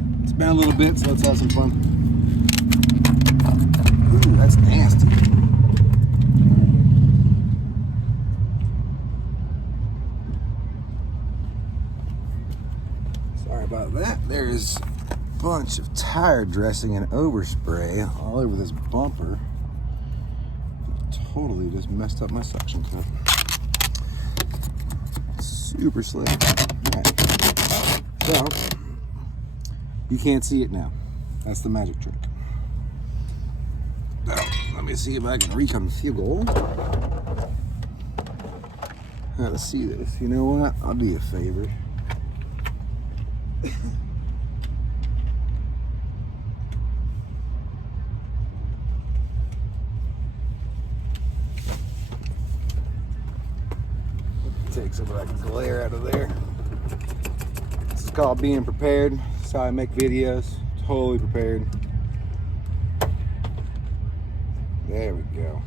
right, it's been a little bit, so let's have some fun. Ooh, that's nasty. Sorry about that. There's a bunch of tire dressing and overspray all over this bumper. Totally just messed up my suction cup. Super slick. Right. So, you can't see it now. That's the magic trick. Now, let me see if I can reconfigure how to see this. You know what? I'll do you a favor. Take some of that glare out of there. This is called being prepared. That's how I make videos. Totally prepared. There we go.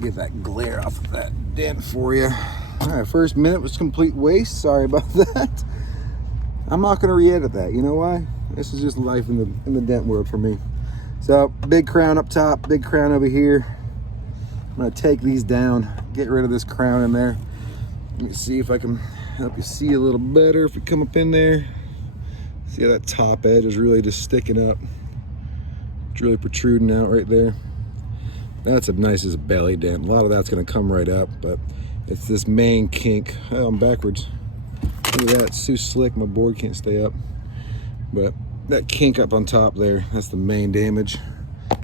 Get that glare off of that dent for you. All right, first minute was complete waste. Sorry about that. I'm not gonna re-edit that. You know why? This is just life in the dent world for me. So big crown up top, big crown over here. I'm gonna take these down, get rid of this crown in there. Let me see if I can help you see a little better. If we come up in there, see how that top edge is really just sticking up. It's really protruding out right there. That's a nicest belly dent. A lot of that's gonna come right up, but it's this main kink. Oh, I'm backwards. Look at that, it's too slick, my board can't stay up. But that kink up on top there, that's the main damage.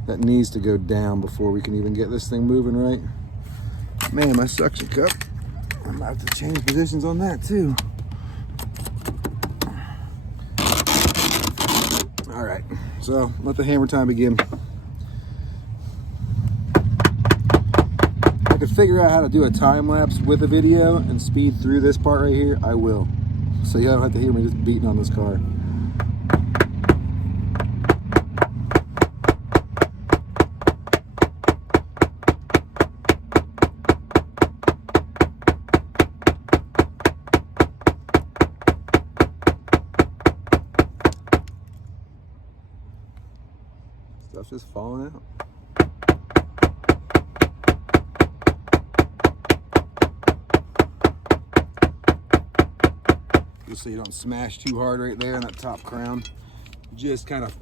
That needs to go down before we can even get this thing moving right. Man, my suction cup, I'm gonna have to change positions on that too. All right, so let the hammer time begin. If I could figure out how to do a time lapse with a video and speed through this part right here, I will. So you don't have to hear me just beating on this car. Stuff's just falling out. Just so you don't smash too hard right there in that top crown. Just kind of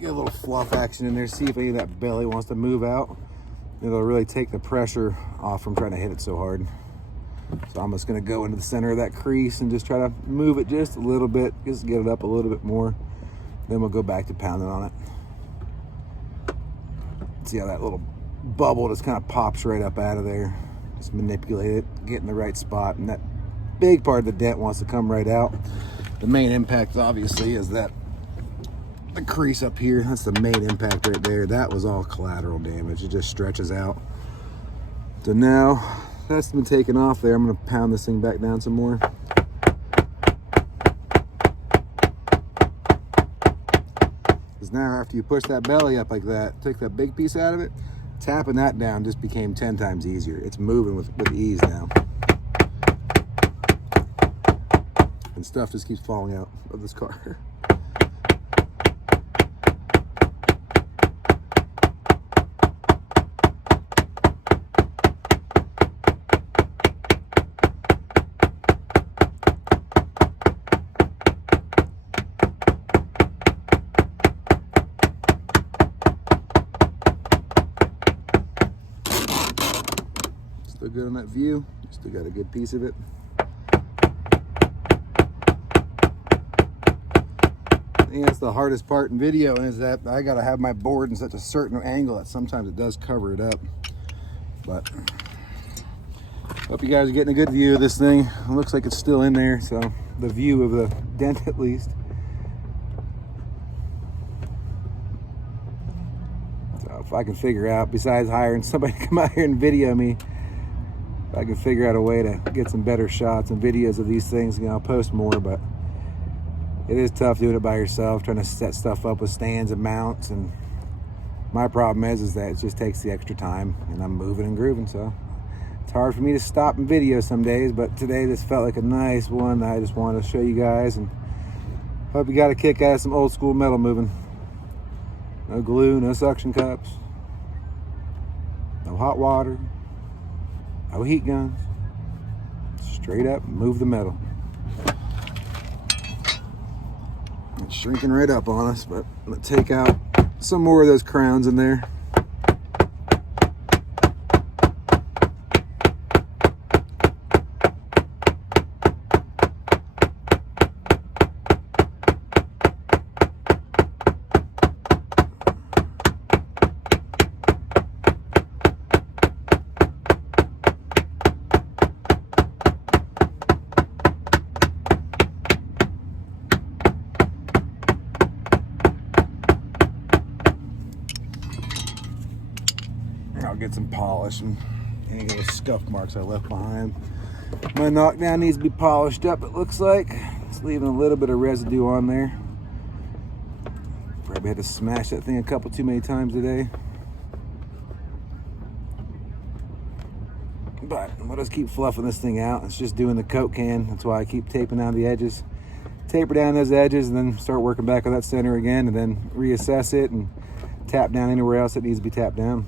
get a little fluff action in there. See if any of that belly wants to move out. It'll really take the pressure off from trying to hit it so hard. So I'm just gonna go into the center of that crease and just try to move it just a little bit, just get it up a little bit more. Then we'll go back to pounding on it. See how that little bubble just kind of pops right up out of there. Just manipulate it, get in the right spot, and that big part of the dent wants to come right out. The main impact obviously is that the crease up here. That's the main impact right there. That was all collateral damage. It just stretches out. So now that's been taken off there. I'm gonna pound this thing back down some more. Because now after you push that belly up like that, take that big piece out of it, tapping that down just became 10 times easier. It's moving with ease now. And stuff just keeps falling out of this car. Still good on that view. Still got a good piece of it. I think that's the hardest part in video, is that I gotta have my board in such a certain angle that sometimes it does cover it up. But hope you guys are getting a good view of this thing. It looks like it's still in there, so the view of the dent at least. So if I can figure out, besides hiring somebody to come out here and video me, if I can figure out a way to get some better shots and videos of these things, I'll post more. But it is tough doing it by yourself, trying to set stuff up with stands and mounts. And my problem is that it just takes the extra time, and I'm moving and grooving, so it's hard for me to stop and video some days. But today this felt like a nice one that I just wanted to show you guys, and Hope you got a kick out of some old school metal moving. No glue, no suction cups, no hot water, no heat guns. Straight up move the metal. It's shrinking right up on us, but I'm gonna take out some more of those crowns in there. I'll get some polish and any little scuff marks I left behind. My knockdown needs to be polished up, it looks like. It's leaving a little bit of residue on there. Probably had to smash that thing a couple too many times today. But we'll just keep fluffing this thing out. It's just doing the Coke can. That's why I keep taping down the edges. Taper down those edges and then start working back on that center again, and then reassess it and tap down anywhere else that needs to be tapped down.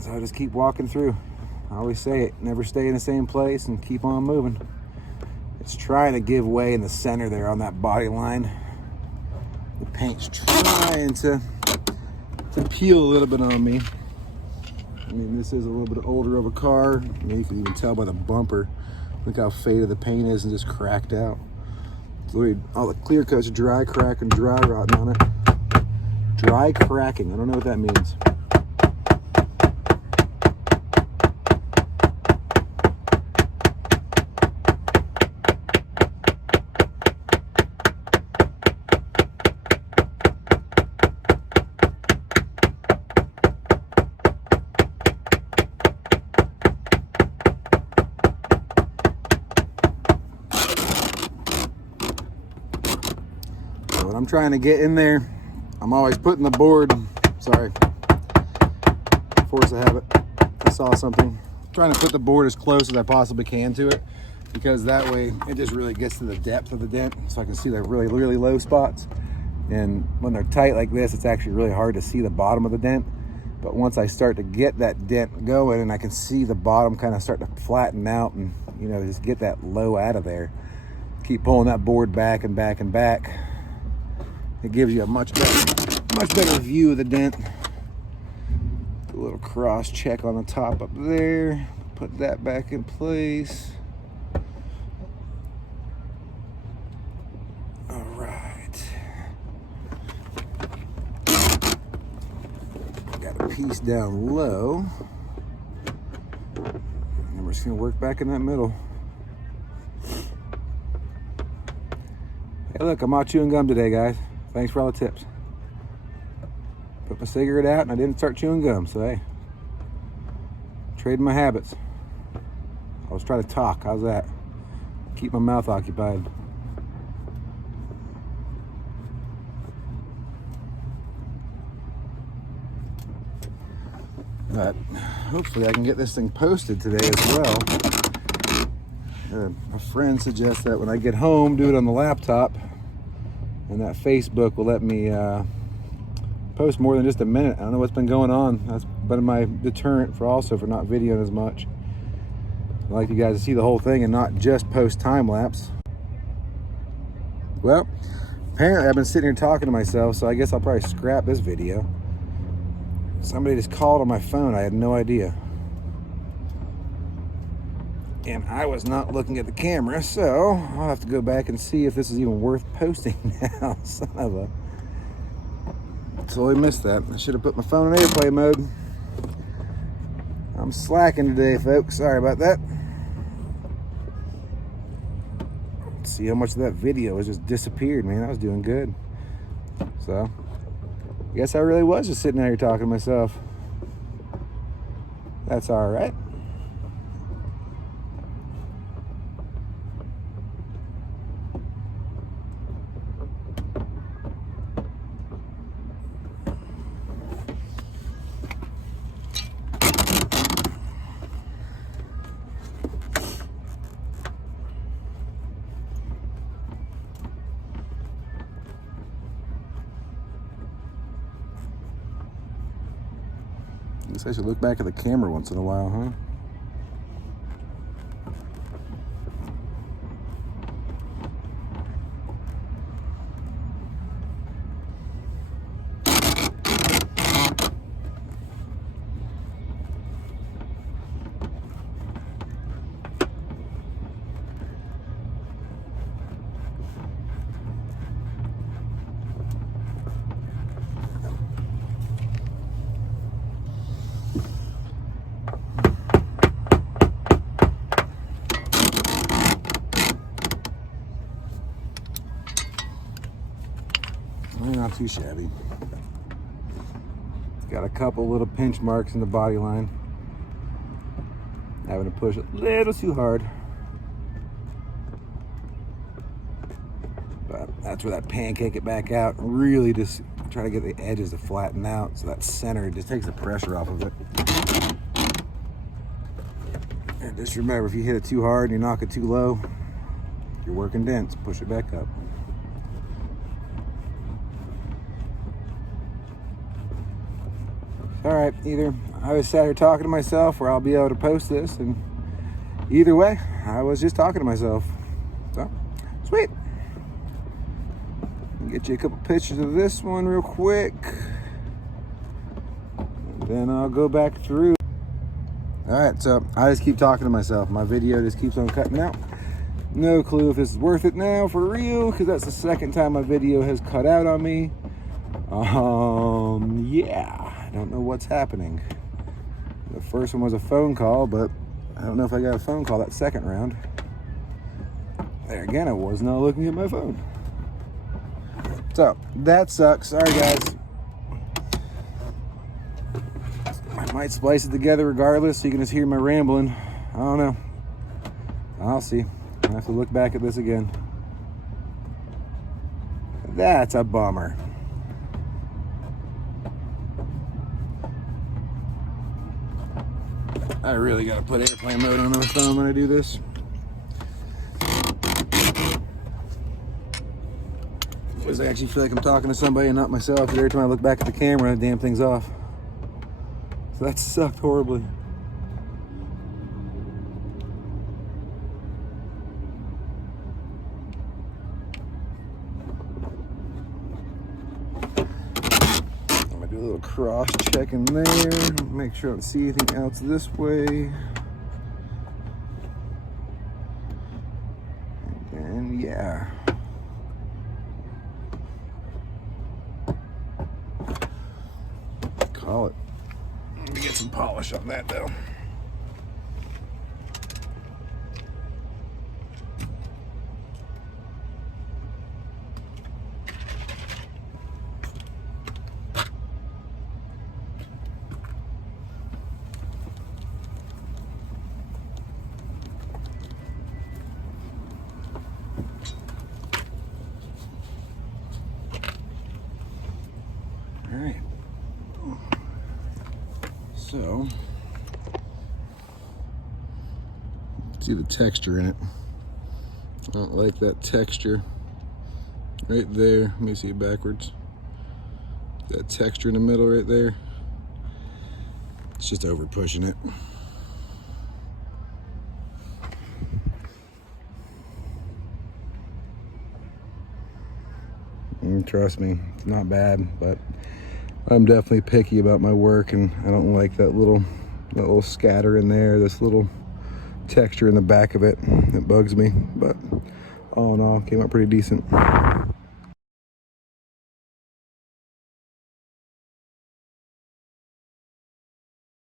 So I just keep walking through. I always say it, never stay in the same place and keep on moving. It's trying to give way in the center there on that body line. The paint's trying to peel a little bit on me. I mean, this is a little bit older of a car. I mean, you can even tell by the bumper. Look how faded the paint is and just cracked out. So all the clear coat's dry crack and dry rotting on it. Dry cracking, I don't know what that means. What I'm trying to get in there, I'm always putting the board, sorry, force of habit, I saw something. I'm trying to put the board as close as I possibly can to it, because that way it just really gets to the depth of the dent, so I can see the really, really low spots. And when they're tight like this, it's actually really hard to see the bottom of the dent. But once I start to get that dent going and I can see the bottom kind of start to flatten out and, you know, just get that low out of there, keep pulling that board back and back and back. It gives you a much better view of the dent. A little cross check on the top up there. Put that back in place. All right. Got a piece down low. And we're just gonna work back in that middle. Hey, look, I'm out chewing gum today, guys. Thanks for all the tips. Put my cigarette out and I didn't start chewing gum, so hey, trading my habits. I was trying to talk, how's that? Keep my mouth occupied. But hopefully I can get this thing posted today as well. A friend suggests that when I get home, do it on the laptop. And that Facebook will let me post more than just a minute. I don't know what's been going on. That's been my deterrent for not videoing as much. I like you guys to see the whole thing and not just post time lapse. Well, apparently I've been sitting here talking to myself, so I guess I'll probably scrap this video. Somebody just called on my phone. I had no idea. And I was not looking at the camera, so I'll have to go back and see if this is even worth posting now. Son of a... Totally missed that. I should have put my phone in airplane mode. I'm slacking today, folks. Sorry about that. Let's see how much of that video has just disappeared, man. I was doing good. So, I guess I really was just sitting out here talking to myself. That's all right. guess I should look back at the camera once in a while, huh? Not too shabby. It's got a couple little pinch marks in the body line. Having to push it a little too hard. But that's where that pancake it back out. Really just try to get the edges to flatten out so that center just takes the pressure off of it. And just remember, if you hit it too hard and you knock it too low, you're working dents. Push it back up. All right, either I was sat here talking to myself or I'll be able to post this, and either way, I was just talking to myself. So, sweet. I'll get you a couple pictures of this one real quick. And then I'll go back through. All right, so I just keep talking to myself. My video just keeps on cutting out. No clue if this is worth it now for real, because that's the second time my video has cut out on me. Yeah. I don't know what's happening. The first one was a phone call, but I don't know if I got a phone call that second round. There again, I was not looking at my phone. So, that sucks. Sorry, guys. I might splice it together regardless, so you can just hear my rambling. I don't know. I'll see. I have to look back at this again. That's a bummer. I really gotta put airplane mode on my phone when I do this. Because I actually feel like I'm talking to somebody and not myself. Every time I look back at the camera, the damn thing's off. So that sucked horribly. Do a little cross check in there, make sure I don't see anything else this way. And yeah. Call it. Let me get some polish on that though. All right. So, see the texture in it. I don't like that texture right there. Let me see it backwards. That texture in the middle right there. It's just over pushing it. And trust me, it's not bad, but I'm definitely picky about my work, and I don't like that little scatter in there, this little texture in the back of it. It bugs me, but all in all, came out pretty decent.